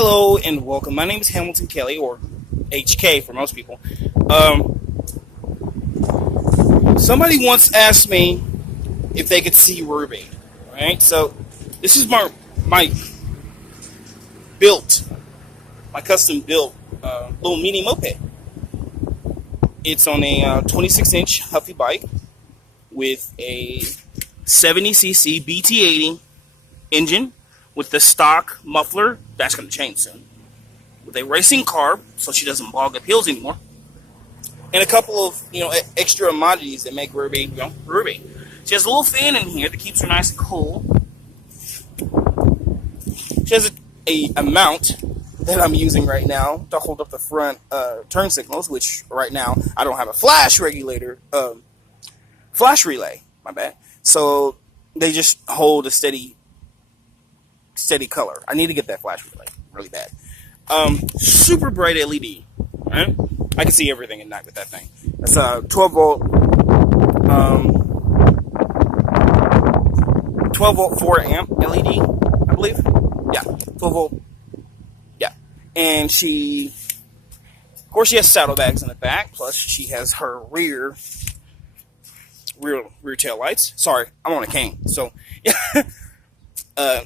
Hello and welcome. My name is Hamilton Kelly, or HK for most people. Um, Somebody once asked me if they could see Ruby. Right? So this is my built, my custom built little mini moped. It's on a 26-inch Huffy bike with a 70cc BT80 engine with the stock muffler. That's going to change soon. With a racing carb, so she doesn't bog up hills anymore, and a couple of extra commodities that make Ruby Ruby. She has a little fan in here that keeps her nice and cool. She has a mount that I'm using right now to hold up the front turn signals, which right now I don't have a flash relay. My bad. So they just hold a steady color. I need to get that flash relay really bad. Super bright LED, right? I can see everything at night with that thing. It's a 12 volt 4 amp LED, I believe. Yeah, 12 volt. Yeah, and of course, she has saddlebags in the back. Plus, she has her rear tail lights. Sorry, I'm on a cane, so yeah.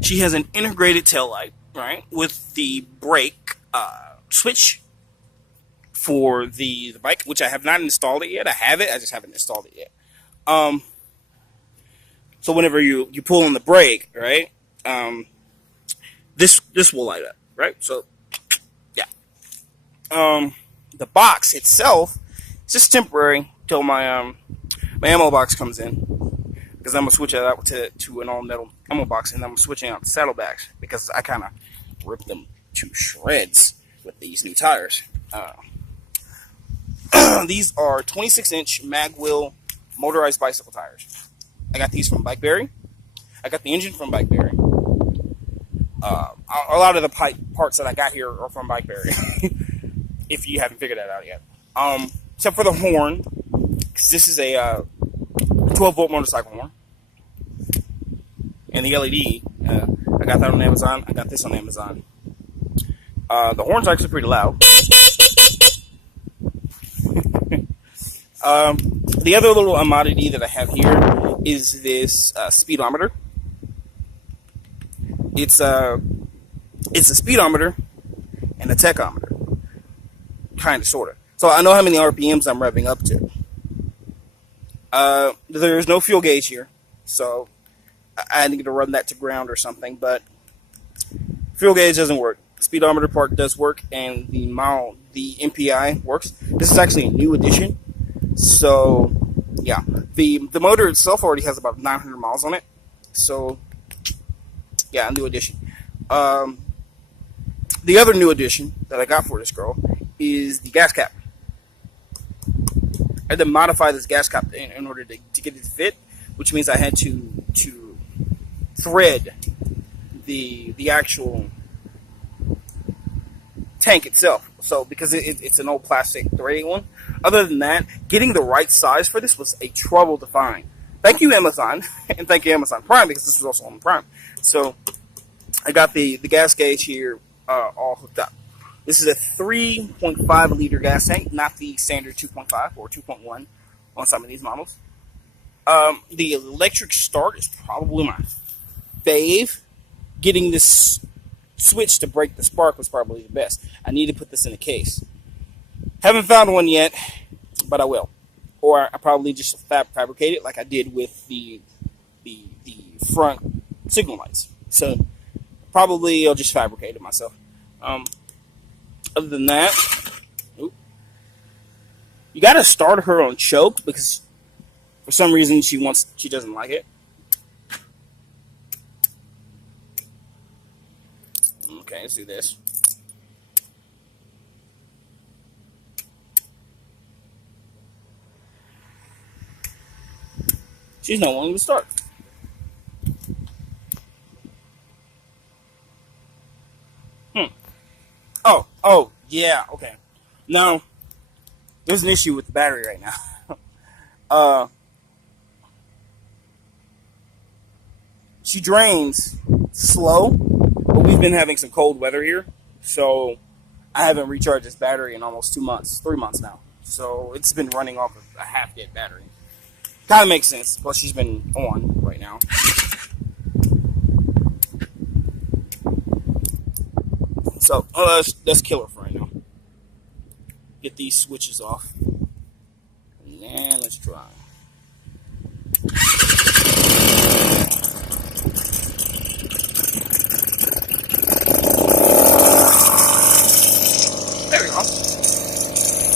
She has an integrated tail light, right, with the brake switch for the bike, which I have not installed it yet. I have it, I just haven't installed it yet. So whenever you pull on the brake, right, this will light up, right? So yeah. The box itself is just temporary till my ammo box comes in, because I'm gonna switch it out to an all metal ammo box, and I'm switching out the saddlebags because I kind of ripped them to shreds with these new tires. These are 26-inch Magwell motorized bicycle tires. I got these from Bikeberry. I got the engine from Bikeberry. A lot of the parts that I got here are from Bikeberry. If you haven't figured that out yet. Except for the horn, because this is a 12-volt motorcycle horn. And the LED, I got that on Amazon. I got this on Amazon. The horn's actually pretty loud. The other little commodity that I have here is this speedometer. It's a speedometer and a tachometer, kind of, sort of. So I know how many RPMs I'm revving up to. There's no fuel gauge here, so I need to run that to ground or something, but fuel gauge doesn't work. The speedometer part does work, and the MPI works. This is actually a new edition, so yeah. The motor itself already has about 900 miles on it, so yeah, a new edition. The other new edition that I got for this girl is the gas cap. I had to modify this gas cap in order to get it to fit, which means I had to thread the actual tank itself. So because it's an old plastic threading one. Other than that, getting the right size for this was a trouble to find. Thank you, Amazon, and thank you, Amazon Prime, because this was also on Prime. So I got the gas gauge here all hooked up. This is a 3.5 liter gas tank, not the standard 2.5 or 2.1 on some of these models. The electric start is probably my fave. Getting this switch to break the spark was probably the best. I need to put this in a case. Haven't found one yet, but I will. Or I probably just fabricate it like I did with the front signal lights. So probably I'll just fabricate it myself. Other than that, you gotta start her on choke because for some reason she doesn't like it. Okay, let's do this. She's not wanting to start. Oh, yeah, okay. Now, there's an issue with the battery right now. She drains slow, But we've been having some cold weather here, so I haven't recharged this battery in almost 2 months, 3 months now. So it's been running off of a half-dead battery. Kind of makes sense. Plus, she's been on right now. So let's kill her for right now. Get these switches off, and then let's try. There we go.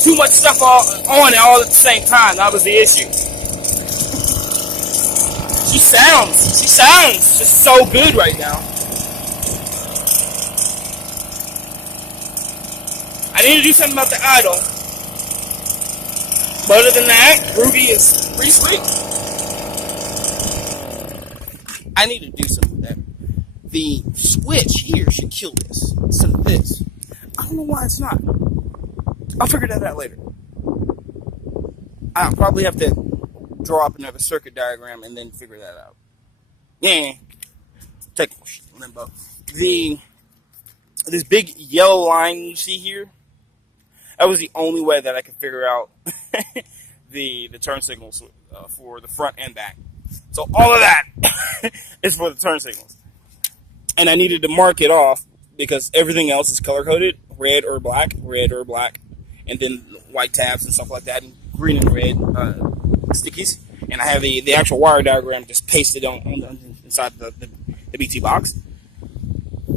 Too much stuff on all at the same time. That was the issue. She sounds just so good right now. I need to do something about the idle. But other than that, Ruby is pretty sweet. I need to do something with that. The switch here should kill this instead of this. I don't know why it's not. I'll figure that out later. I'll probably have to draw up another circuit diagram and then figure that out. Yeah. Technical limbo. This big yellow line you see here, that was the only way that I could figure out the turn signals for the front and back. So all of that is for the turn signals. And I needed to mark it off because everything else is color-coded, red or black, and then white tabs and stuff like that, and green and red stickies. And I have the actual wire diagram just pasted on inside the BT box.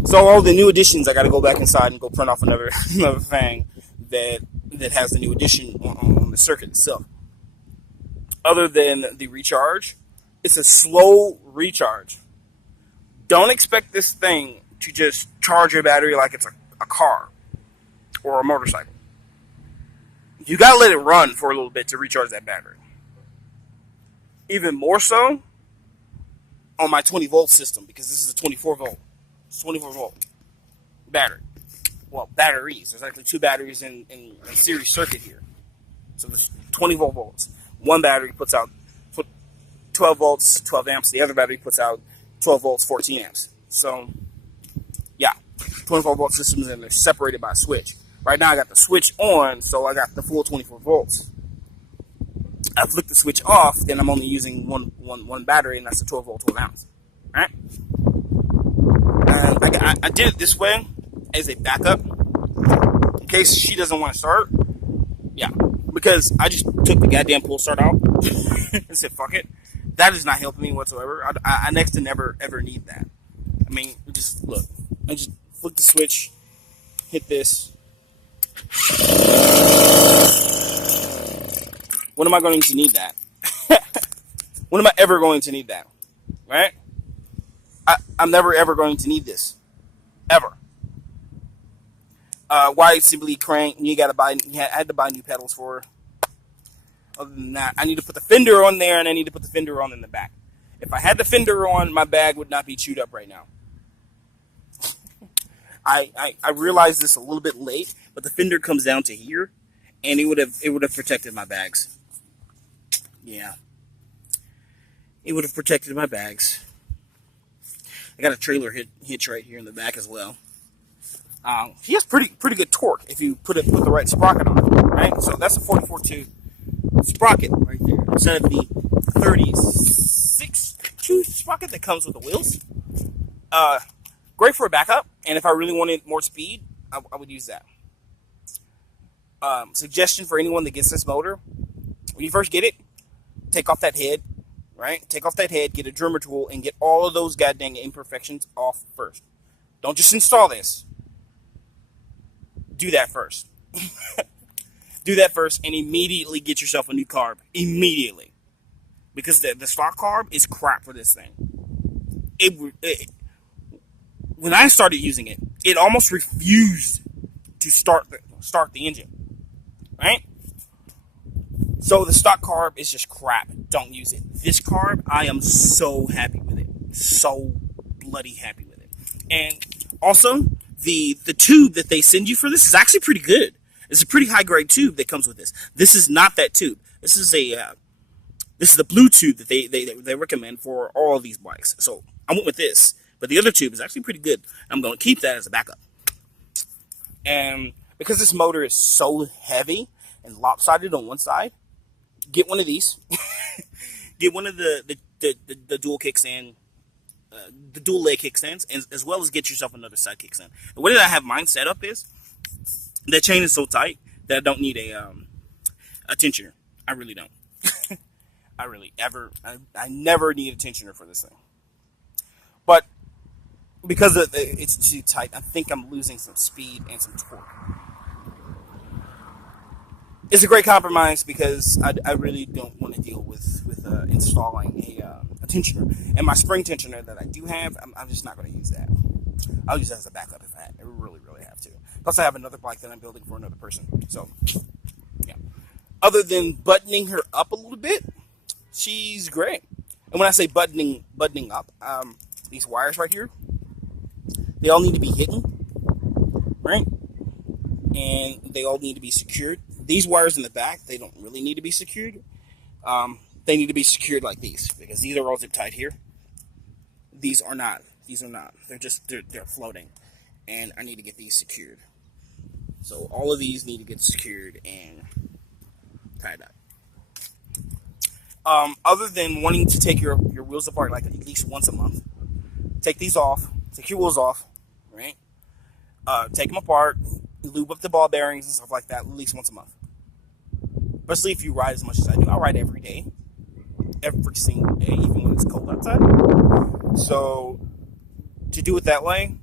So all the new additions, I got to go back inside and go print off another thing that has the new addition on the circuit itself. Other than the recharge, it's a slow recharge. Don't expect this thing to just charge your battery like it's a car or a motorcycle. You gotta let it run for a little bit to recharge that battery. Even more so on my 20 volt system, because this is a 24 volt. It's 24 volt battery. Well, batteries. There's actually two batteries in series circuit here. So there's 24 volts. One battery puts out 12 volts, 12 amps. The other battery puts out 12 volts, 14 amps. So, yeah, 24 volt systems, and they're separated by a switch. Right now I got the switch on, so I got the full 24 volts. I flick the switch off, then I'm only using one battery, and that's a 12 volt, 12 ounce. All right? I did it this way as a backup in case she doesn't want to start. Yeah, because I just took the goddamn pull start out and said, fuck it. That is not helping me whatsoever. I next to never, ever need that. I mean, just look. I just flick the switch, hit this. When am I going to need that? When am I ever going to need that? Right? I'm never, ever going to need this. Ever. Why simply crank? I had to buy new pedals for her. Other than that, I need to put the fender on there, and I need to put the fender on in the back. If I had the fender on, my bag would not be chewed up right now. I realized this a little bit late, but the fender comes down to here, and it would have protected my bags. Yeah, it would have protected my bags. I got a trailer hitch right here in the back as well. He has pretty good torque if you put the right sprocket on it, right? So that's a 44.2 sprocket right there instead of the 36.2 sprocket that comes with the wheels. Great for a backup, and if I really wanted more speed, I would use that. Suggestion for anyone that gets this motor: when you first get it, take off that head, right? Take off that head, get a drummer tool, and get all of those goddamn imperfections off first. Don't just install this. Do that first. Do that first, and immediately get yourself a new carb. Immediately. Because the stock carb is crap for this thing. When I started using it, it almost refused to start the engine. Right? So the stock carb is just crap. Don't use it. This carb, I am so happy with it. So bloody happy with it. And also, the tube that they send you for this is actually pretty good. It's a pretty high grade tube that comes with this. This is not that tube. This is the blue tube that they recommend for all of these bikes. So I went with this, but the other tube is actually pretty good. I'm going to keep that as a backup. And because this motor is so heavy and lopsided on one side, get one of these. Get one of the dual kickstand, the dual leg kickstands, and as well as get yourself another side kickstand. The way that I have mine set up is that chain is so tight that I don't need a tensioner. I really don't. I never need a tensioner for this thing. But because it's too tight, I think I'm losing some speed and some torque. It's a great compromise because I really don't want to deal with installing a tensioner. And my spring tensioner that I do have, I'm just not going to use that. I'll use that as a backup if I really have to. Plus, I have another bike that I'm building for another person. So, yeah. Other than buttoning her up a little bit, she's great. And when I say buttoning up, these wires right here, they all need to be hidden, right? And they all need to be secured. These wires in the back, they don't really need to be secured. They need to be secured like these, because these are all zip tied here. These are not. They're floating. And I need to get these secured. So all of these need to get secured and tied up. Other than wanting to take your wheels apart like at least once a month, take these off, take your wheels off, right? Take them apart, lube up the ball bearings and stuff like that at least once a month. Especially if you ride as much as I do. I ride every day. Every single day, even when it's cold outside. So, to do it that way,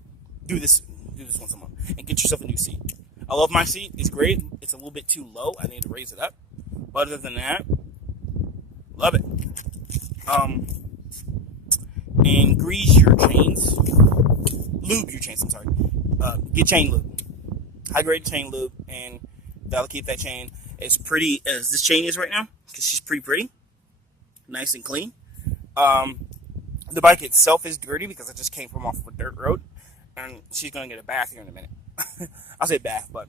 do this once a month. And get yourself a new seat. I love my seat. It's great. It's a little bit too low. I need to raise it up. But other than that, love it. And grease your chains. Lube your chains, I'm sorry. Get chain lube. High grade chain lube, and that'll keep that chain as pretty as this chain is right now, because she's pretty. Nice and clean. The bike itself is dirty because I just came from off of a dirt road, and she's going to get a bath here in a minute. I'll say bath, but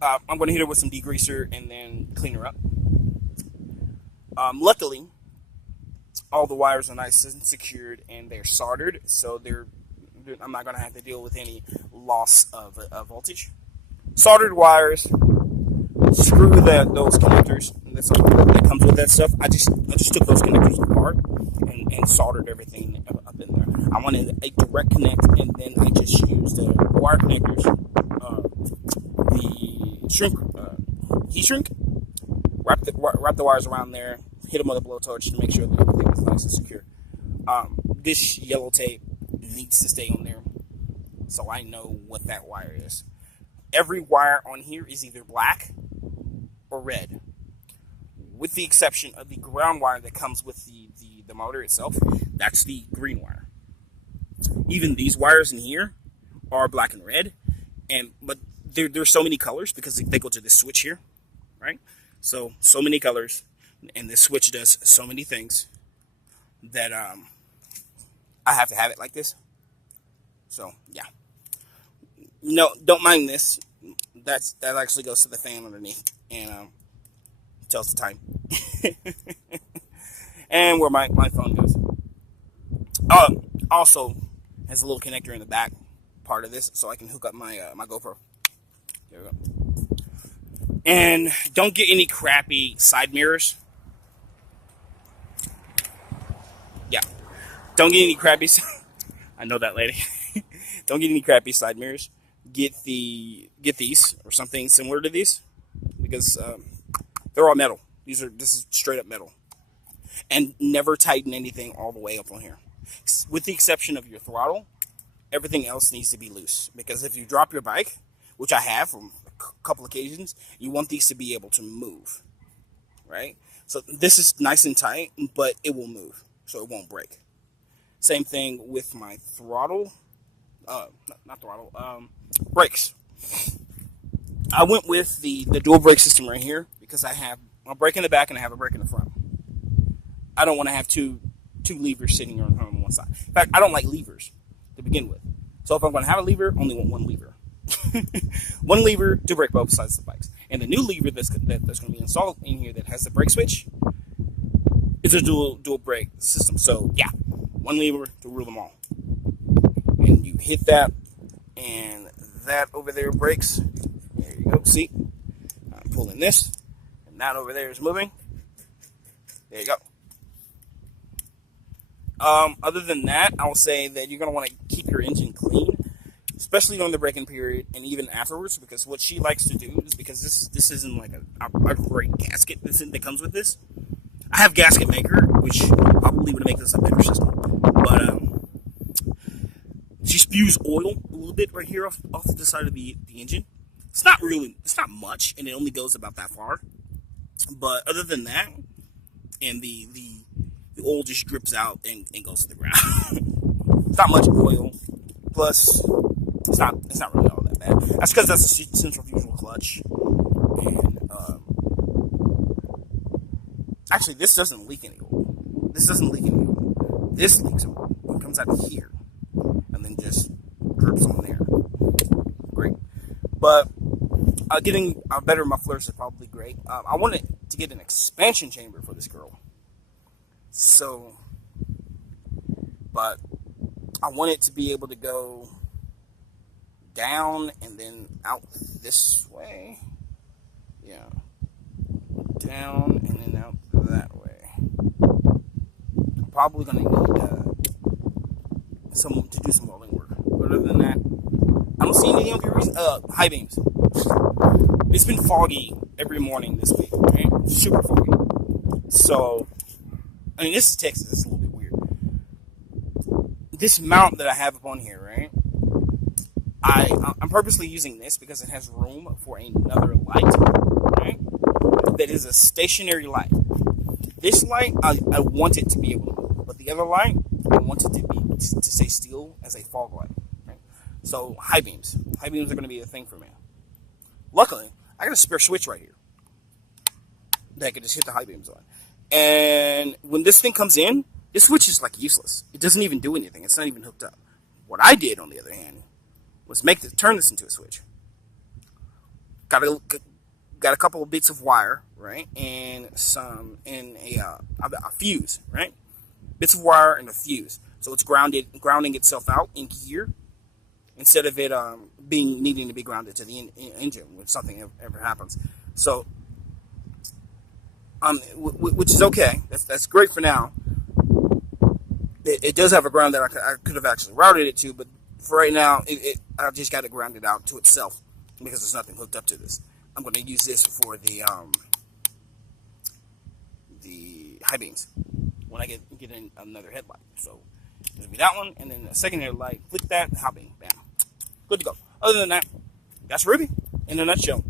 I'm going to hit her with some degreaser and then clean her up. Luckily, all the wires are nice and secured, and they're soldered, so I'm not going to have to deal with any loss of voltage. Soldered wires, screw those connectors that comes with that stuff. I just took those connectors apart and soldered everything up in there. I wanted a direct connect, and then I just used the wire connectors, the heat shrink, wrap the wires around there, hit them with a blowtorch to make sure that everything is nice and secure. This yellow tape needs to stay on there so I know what that wire is. Every wire on here is either black or red, with the exception of the ground wire that comes with the motor itself. That's the green wire. Even these wires in here are black and red, but there's so many colors because they go to this switch here, right? So many colors, and this switch does so many things that I have to have it like this. So yeah, no, don't mind this. That actually goes to the fan underneath and tells the time. And where my phone goes. Also has a little connector in the back part of this, so I can hook up my GoPro. There we go. And don't get any crappy side mirrors. Yeah, don't get any crappy. I know that lady. Don't get any crappy side mirrors. Get these or something similar to these, because they're all metal. This is straight up metal. And never tighten anything all the way up on here. With the exception of your throttle, everything else needs to be loose. Because if you drop your bike, which I have on a couple occasions, you want these to be able to move, right? So this is nice and tight, but it will move, so it won't break. Same thing with my throttle. Not throttle. Brakes. I went with the dual brake system right here because I have a brake in the back and I have a brake in the front. I don't want to have two levers sitting on one side. In fact, I don't like levers to begin with. So if I'm going to have a lever, I only want one lever. One lever to brake both sides of the bikes. And the new lever that's going to be installed in here that has the brake switch is a dual brake system. So yeah, one lever to rule them all. hit that, and that over there breaks. There you go. See, I'm pulling this, and that over there is moving. There you go. Other than that, I'll say that you're going to want to keep your engine clean, especially during the braking period and even afterwards, because what she likes to do is, because this isn't like a great gasket that comes with this. I have Gasket Maker, which probably would make this a better system, but she spews oil a little bit right here off the side of the engine. It's not much, and it only goes about that far. But other than that, and the oil just drips out and goes to the ground. It's not much oil. Plus, it's not really all that bad. That's because that's a centrifugal clutch. And actually, this doesn't leak any oil. This leaks oil. It comes out of here and then just drips on there. Great. But getting better mufflers is probably great. I wanted to get an expansion chamber for this girl. So, but I want it to be able to go down and then out this way. Yeah. Down and then out that way. I'm probably going to need someone to do some welding work. But other than that, I don't see anything of your reason. High beams. It's been foggy every morning this week, right? Super foggy. So, I mean, this is Texas. This is a little bit weird. This mount that I have up on here, right? I'm purposely using this because it has room for another light, right? That is a stationary light. This light, I want it to be able to move, but the other light, I want it to stay still as a fog light, right? So high beams are going to be a thing for me. Luckily, I got a spare switch right here that I can just hit the high beams on. And when this thing comes in, this switch is like useless. It doesn't even do anything. It's not even hooked up. What I did, on the other hand, was turn this into a switch. Got a couple of bits of wire, right, and a fuse, right? Bits of wire and a fuse. So it's grounding itself out in here instead of it needing to be grounded to the engine when something ever happens. So, which is okay. That's great for now. It does have a ground that I could have actually routed it to, but for right now, I just got it grounded out to itself because there's nothing hooked up to this. I'm going to use this for the high beams when I get in another headlight. So it's going to be that one, and then a secondary light. Flick that, high beam, bam, good to go. Other than that, that's Ruby in a nutshell.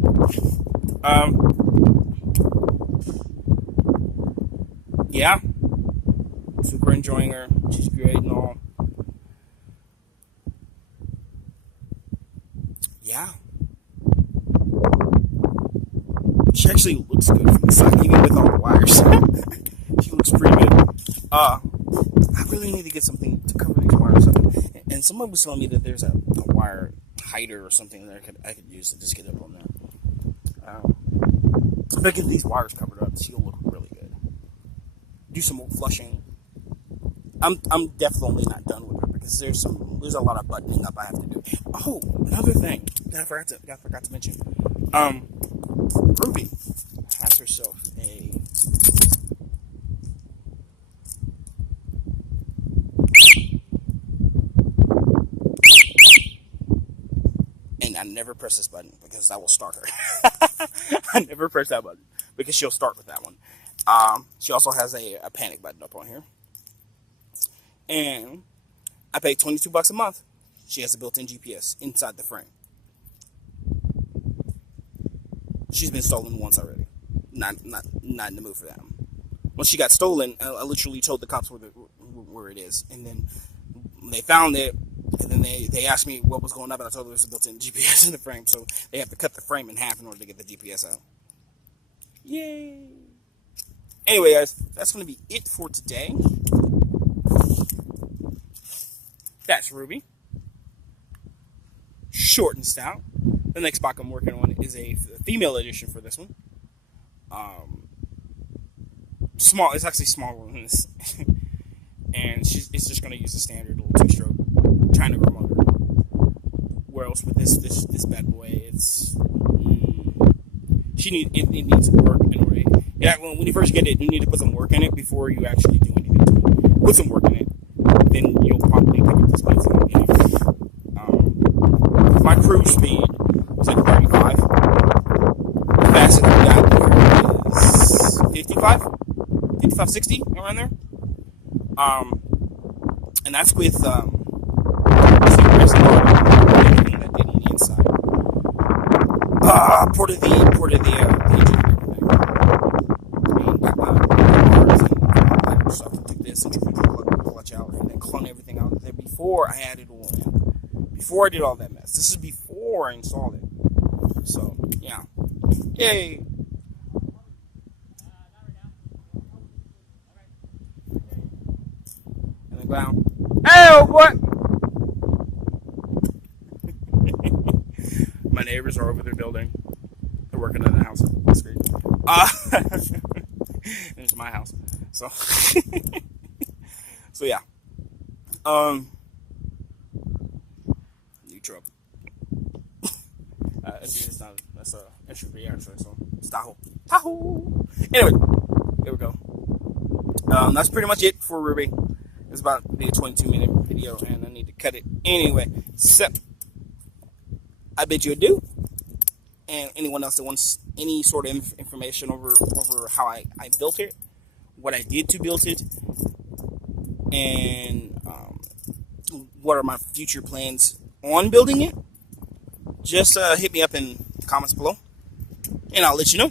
Yeah, super enjoying her. She's great and all. Yeah. She actually looks good from the side, even with all the wires. She looks pretty good. I really need to get something to cover these wires up. And someone was telling me that there's a wire hider or something that I could use to just get up on there. If I get these wires covered up, she'll look really good. Do some more flushing. I'm definitely not done with her because there's a lot of buttoning up I have to do. Oh, another thing that I forgot to mention. Ruby has herself a and I never press this button because I will start her. I never press that button because she'll start with that one. She also has a panic button up on here. And I pay $22 a month. She has a built-in GPS inside the frame. She's been stolen once already. Not in the mood for that. When she got stolen, I literally told the cops where it is, and then they found it, and then they asked me what was going on, and I told them there's a built-in GPS in the frame, so they have to cut the frame in half in order to get the GPS out. Yay! Anyway, guys, that's going to be it for today. That's Ruby. Short and stout. The next box I'm working on is a female edition for this one. Small. It's actually smaller than this. And it's just going to use a standard little two-stroke China girl motor. else with this bad boy. It's it needs work in order. Yeah, when you first get it, you need to put some work in it before you actually do anything to it. Put some work in it, then you'll probably pick up this place. My cruise speed was like 35. The fastest I got there is 55, 60 around there. And that's with everything that did on the inside. Ported the engine and everything. And got my parts and that stuff. Took the centrifugal clutch out and then clone everything out of there before I added oil in. Before I did all that mess. This is before I installed it. So, yeah. Yay! And the ground. Oh, what? My neighbors are over there building. They're working on the house. That's great. It's my house. So, so yeah. New truck. It's not. That's a SUV actually. So it's Tahoe. Tahoe. Anyway, here we go. That's pretty much it for Ruby. It's about to be a 22-minute video, and I need to cut it anyway. So, I bid you adieu. And anyone else that wants any sort of information over how I built it, what I did to build it, and what are my future plans on building it, just hit me up in the comments below, and I'll let you know.